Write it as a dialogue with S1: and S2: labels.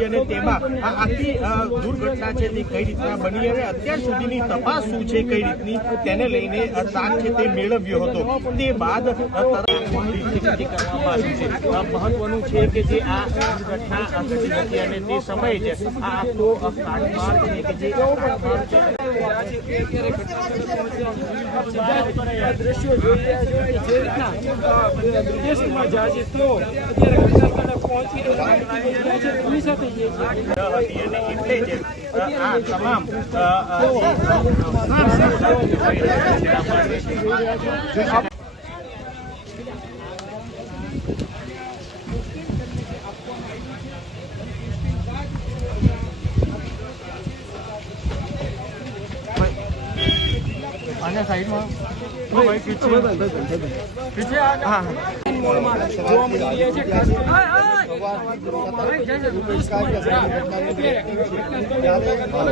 S1: હતી અને તેમાં આ આખી દુર્ઘટના છે તે કઈ રીતના બની અને અત્યાર સુધીની તપાસ શું છે, કઈ રીતની, તેને લઈને તાગ છે તે મેળવ્યો હતો. તે બાદ મહત્વનું છે કે જે આ દુર્ઘટના ઘટી હતી અને તે સમયે જ આ આખો કાટમાળ કે જે
S2: દ્રશ્યો જે રીતના વિદેશમાં જાય છે તો અત્યારે
S1: તમામ આના સાઈડમાં ભાઈ પીછે પીછે હા
S2: મોડમાં